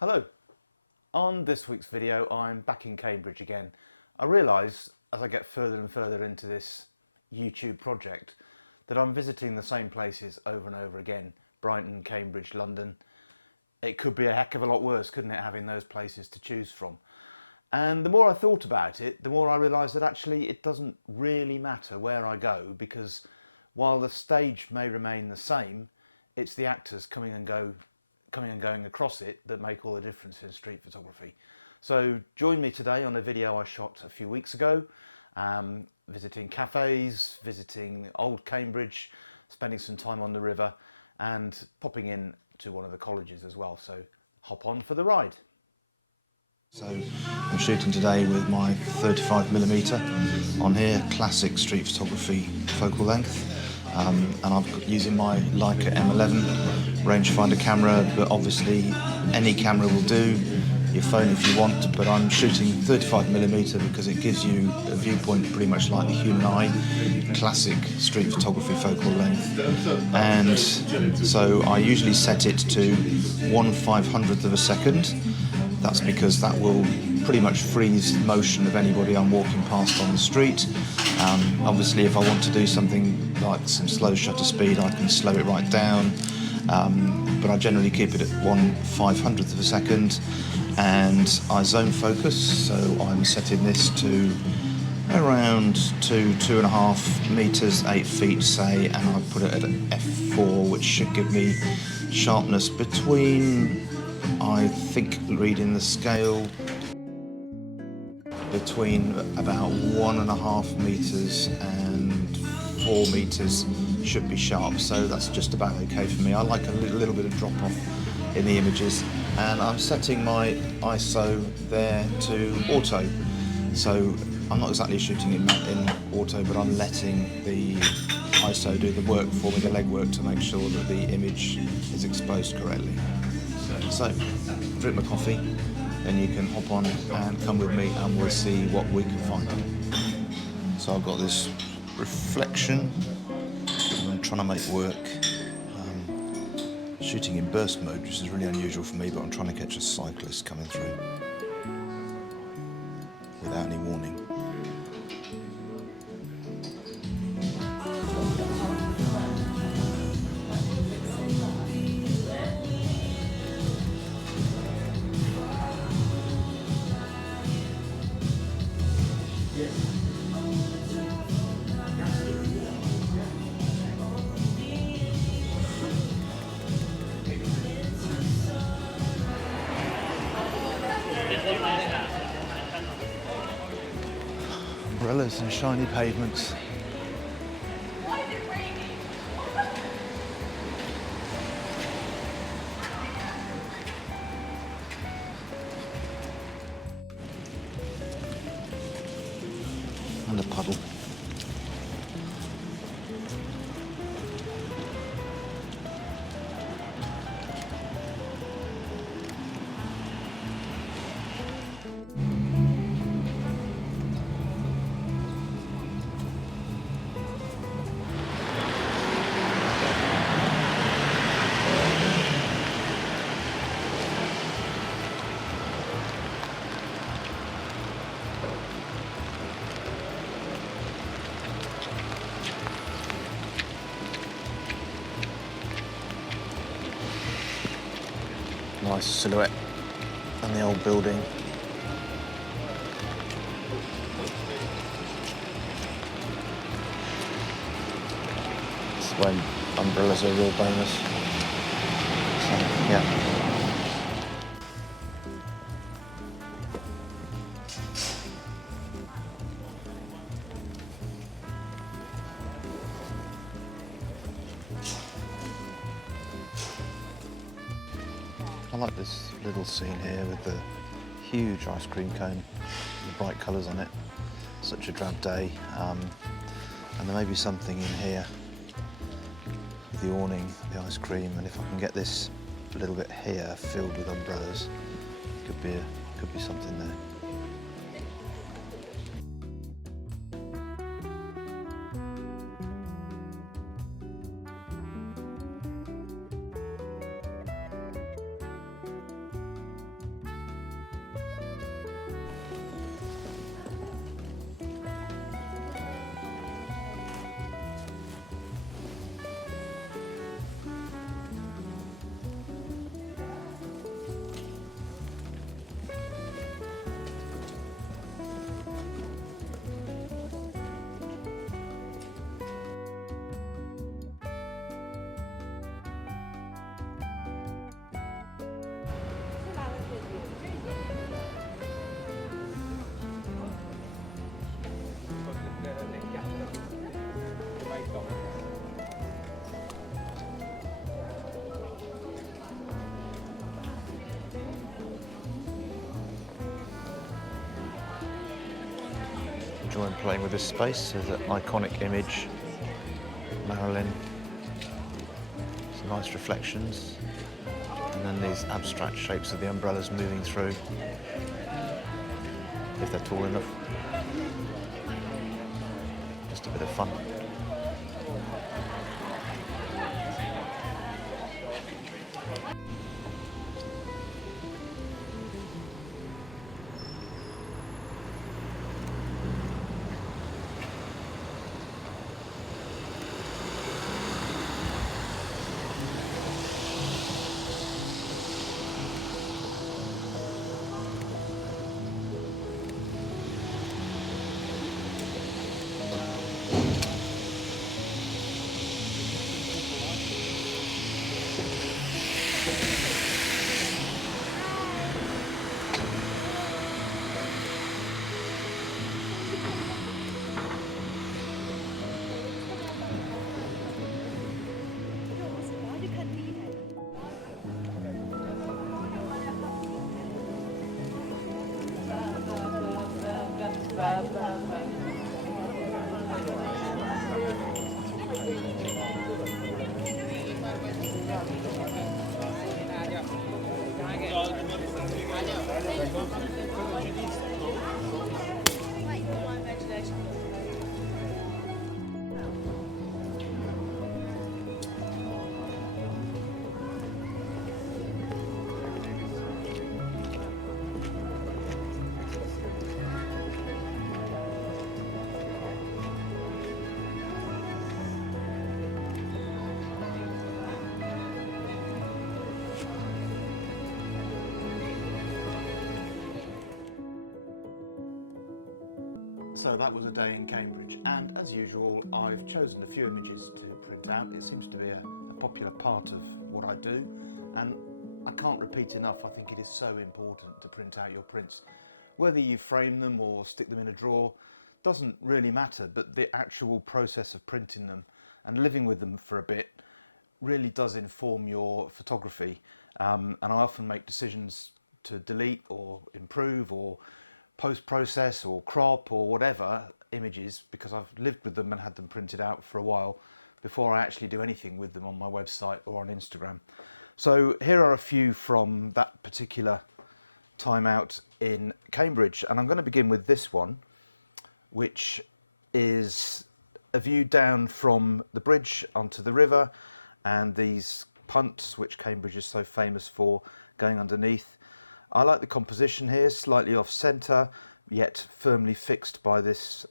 Hello. On this week's video I'm back in Cambridge again. I realise as I get further and further into this YouTube project that I'm visiting the same places over and over again. Brighton, Cambridge, London. It could be a heck of a lot worse, couldn't it, having those places to choose from? And the more I thought about it, the more I realised that actually it doesn't really matter where I go, because while the stage may remain the same, it's the actors coming and going across it that make all the difference in street photography. So join me today on a video I shot a few weeks ago, visiting cafes, visiting old Cambridge, spending some time on the river and popping in to one of the colleges as well. So hop on for the ride. So I'm shooting today with my 35mm on here, classic street photography focal length, and I'm using my Leica M11 rangefinder camera, but obviously any camera will do, your phone if you want, but I'm shooting 35mm because it gives you a viewpoint pretty much like the human eye, classic street photography focal length. And so I usually set it to 1/500th of a second. That's because that will pretty much freeze motion of anybody I'm walking past on the street. Obviously if I want to do something like some slow shutter speed, I can slow it right down, but I generally keep it at 1/500th of a second. And I zone focus, so I'm setting this to around 2.5 meters, 8 feet say, and I put it at f4, which should give me sharpness between, I think, reading the scale, between about 1.5 meters and 4 meters should be sharp, so that's just about okay for me. I like a little bit of drop off in the images, and I'm setting my ISO there to auto, so I'm not exactly shooting in auto, but I'm letting the ISO do the work for me, the legwork, to make sure that the image is exposed correctly. So, drink my coffee, then you can hop on and come with me and we'll see what we can find. So I've got this reflection I'm trying to make work. Shooting in burst mode, which is really unusual for me, but I'm trying to catch a cyclist coming through without any warning. Umbrellas and shiny pavements. And a puddle. Nice silhouette and the old building. It's when umbrellas are a real bonus. So, yeah. I like this little scene here with the huge ice cream cone, the bright colours on it. Such a drab day, and there may be something in here with the awning, the ice cream, and if I can get this little bit here filled with umbrellas, could be something there. enjoying playing with this space. There's an iconic image, Marilyn, some nice reflections, and then these abstract shapes of the umbrellas moving through, if they're tall enough. Just a bit of fun. So that was a day in Cambridge, and as usual I've chosen a few images to print out. It seems to be a popular part of what I do, and I can't repeat enough, I think it is so important to print out your prints. Whether you frame them or stick them in a drawer doesn't really matter, but the actual process of printing them and living with them for a bit really does inform your photography, and I often make decisions to delete or improve or post-process or crop or whatever images because I've lived with them and had them printed out for a while before I actually do anything with them on my website or on Instagram. So here are a few from that particular time out in Cambridge, and I'm going to begin with this one, which is a view down from the bridge onto the river and these punts which Cambridge is so famous for going underneath. I like the composition here, slightly off centre, yet firmly fixed by this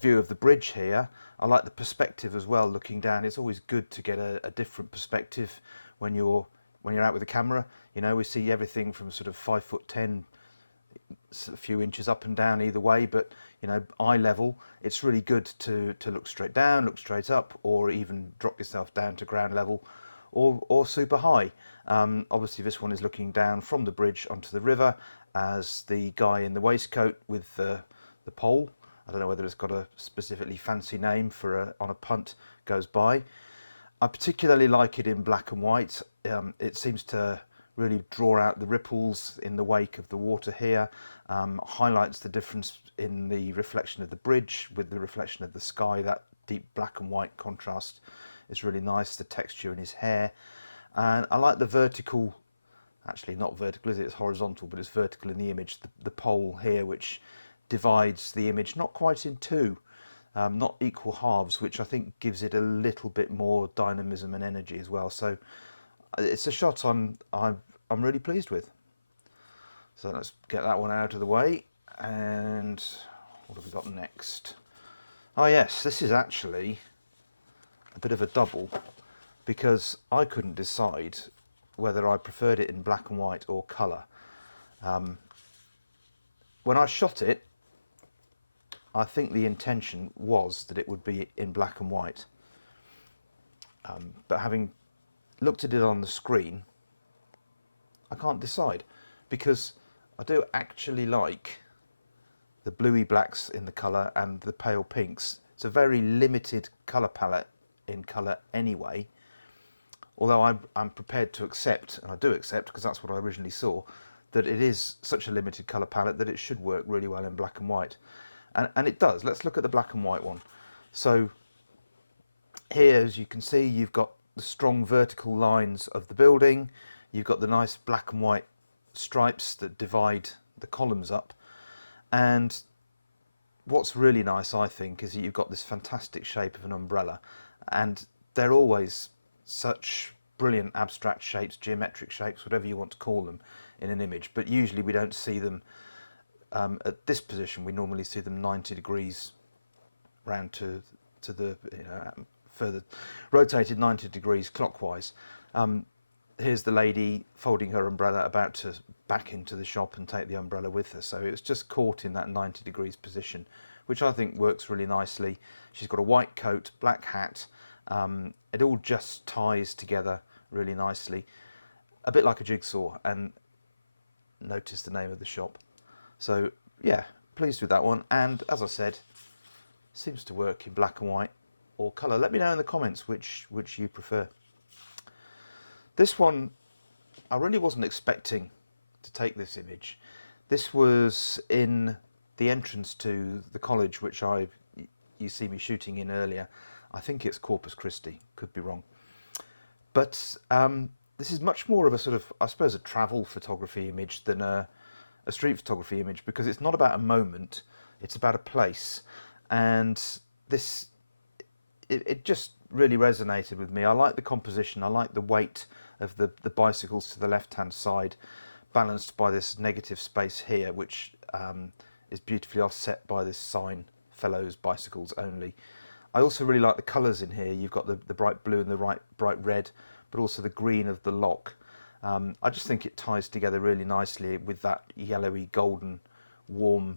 view of the bridge here. I like the perspective as well, looking down. It's always good to get a different perspective when you're out with the camera. You know, we see everything from sort of 5'10", a few inches up and down either way, but you know, eye level, it's really good to look straight down, look straight up, or even drop yourself down to ground level, or super high. Obviously this one is looking down from the bridge onto the river as the guy in the waistcoat with the pole, I don't know whether it's got a specifically fancy name for on a punt, goes by. I particularly like it in black and white. It seems to really draw out the ripples in the wake of the water here, highlights the difference in the reflection of the bridge with the reflection of the sky. That deep black and white contrast is really nice, the texture in his hair. And I like the vertical, actually not vertical, it's horizontal, but it's vertical in the image, the pole here, which divides the image not quite in two, not equal halves, which I think gives it a little bit more dynamism and energy as well. So it's a shot I'm really pleased with. So let's get that one out of the way, and what have we got next? Oh yes, this is actually a bit of a double, because I couldn't decide whether I preferred it in black and white or colour. When I shot it, I think the intention was that it would be in black and white. But having looked at it on the screen, I can't decide, because I do actually like the bluey blacks in the colour and the pale pinks. It's a very limited colour palette in colour anyway, although I'm prepared to accept, and I do accept because that's what I originally saw, that it is such a limited colour palette that it should work really well in black and white. And it does. Let's look at the black and white one. So here, as you can see, you've got the strong vertical lines of the building. You've got the nice black and white stripes that divide the columns up. And what's really nice, I think, is that you've got this fantastic shape of an umbrella. And they're always such brilliant abstract shapes, geometric shapes, whatever you want to call them in an image. But usually we don't see them at this position. We normally see them 90 degrees round to the, further rotated 90 degrees clockwise. Here's the lady folding her umbrella, about to back into the shop and take the umbrella with her. So it was just caught in that 90 degrees position, which I think works really nicely. She's got a white coat, black hat. It all just ties together really nicely, a bit like a jigsaw. And notice the name of the shop. So yeah, pleased with that one. And as I said, seems to work in black and white or colour. Let me know in the comments which you prefer. This one, I really wasn't expecting to take this image. This was in the entrance to the college, which you see me shooting in earlier. I think it's Corpus Christi, could be wrong. But this is much more of a sort of, I suppose, a travel photography image than a street photography image, because it's not about a moment, it's about a place. And this, it just really resonated with me. I like the composition, I like the weight of the bicycles to the left-hand side, balanced by this negative space here, which is beautifully offset by this sign, Fellows Bicycles Only. I also really like the colours in here. You've got the bright blue and the bright red, but also the green of the lock. I just think it ties together really nicely with that yellowy, golden, warm,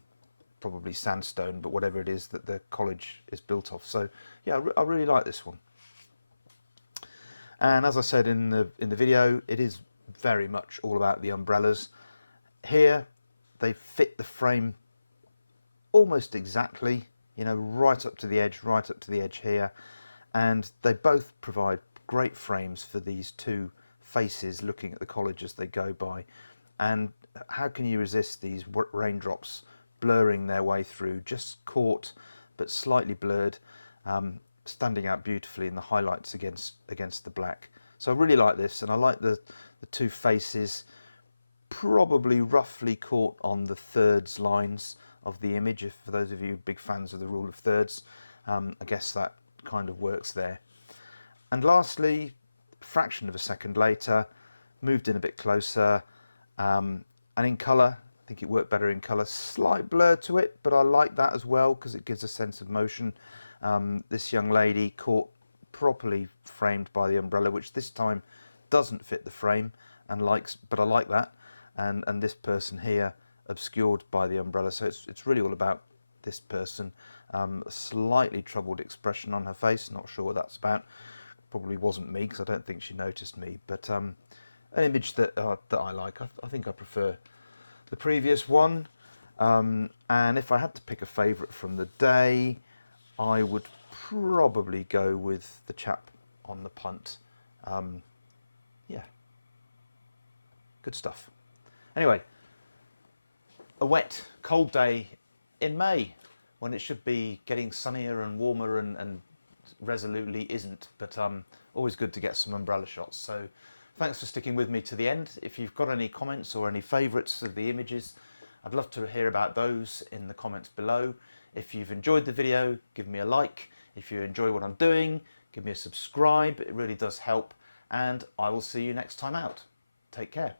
probably sandstone, but whatever it is that the college is built of. So yeah, I really like this one. And as I said in the video, it is very much all about the umbrellas. Here, they fit the frame almost exactly, right up to the edge here. And they both provide great frames for these two faces looking at the college as they go by. And how can you resist these raindrops blurring their way through, just caught but slightly blurred, standing out beautifully in the highlights against the black. So I really like this, and I like the two faces probably roughly caught on the thirds lines of the image. If for those of you big fans of the rule of thirds, I guess that kind of works there. And lastly, a fraction of a second later, moved in a bit closer, and in colour, I think it worked better in colour. Slight blur to it, but I like that as well because it gives a sense of motion. This young lady caught properly framed by the umbrella, which this time doesn't fit the frame, but I like that. And this person here obscured by the umbrella, so it's really all about this person. A slightly troubled expression on her face, not sure what that's about. Probably wasn't me, because I don't think she noticed me, but an image that I like. I think I prefer the previous one, and if I had to pick a favourite from the day, I would probably go with the chap on the punt. Yeah, good stuff. Anyway, a wet, cold day in May, when it should be getting sunnier and warmer, and resolutely isn't, but always good to get some umbrella shots. So thanks for sticking with me to the end. If you've got any comments or any favourites of the images, I'd love to hear about those in the comments below. If you've enjoyed the video, give me a like. If you enjoy what I'm doing, give me a subscribe. It really does help. And I will see you next time out. Take care.